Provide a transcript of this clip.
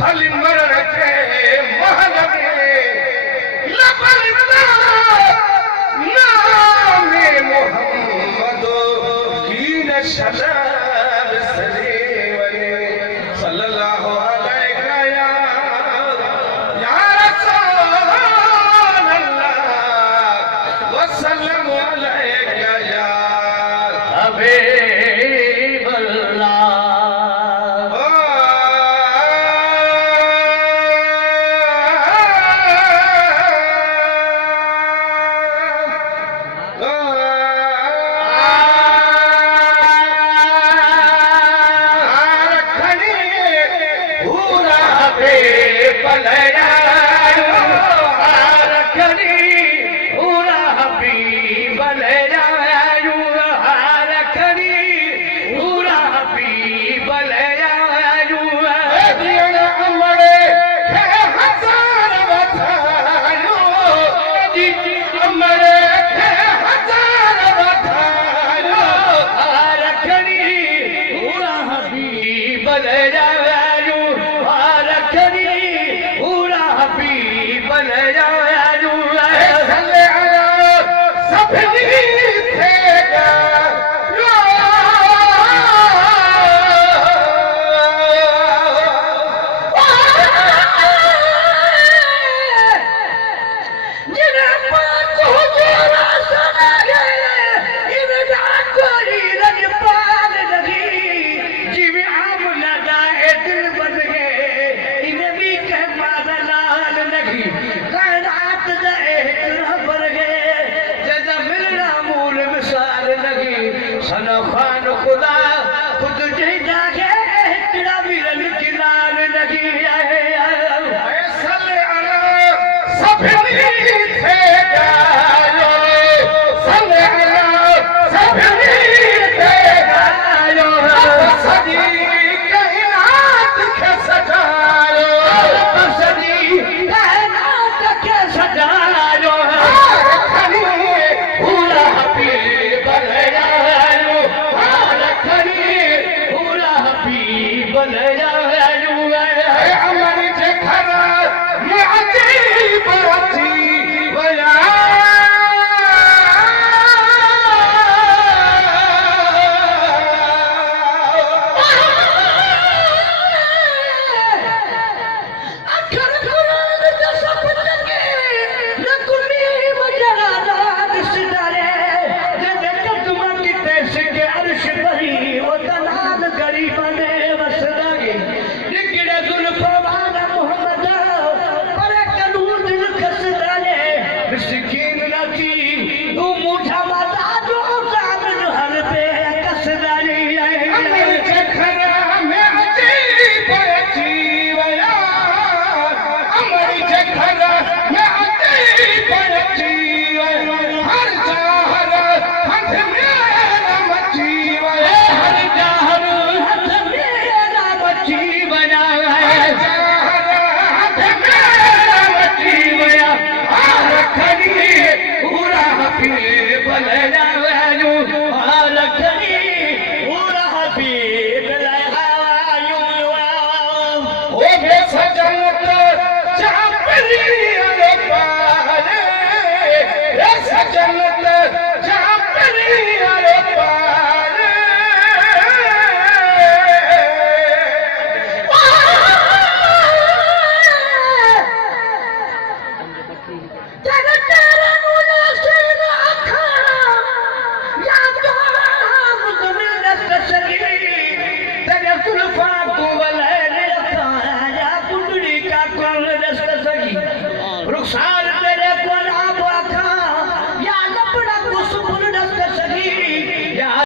फल मरण के महल में लपलता नामे मोहम्मद की नशनाब सलेवने सल्लल्लाहु अलैहि या रसूल अल्लाह वसल्लम अलैका या हबीब अल्लाह। सनफान खुदा खुद जी जागे तेरा मिलन किलान लगी है सल्ले अला सफेदी थे गायो सल्ले अला सफेदी थे गायो सदी कायनात के सजायो सदी कायनात के सजायो पूरा हबीब अमर जे घर में अजीब अजीब रुखसार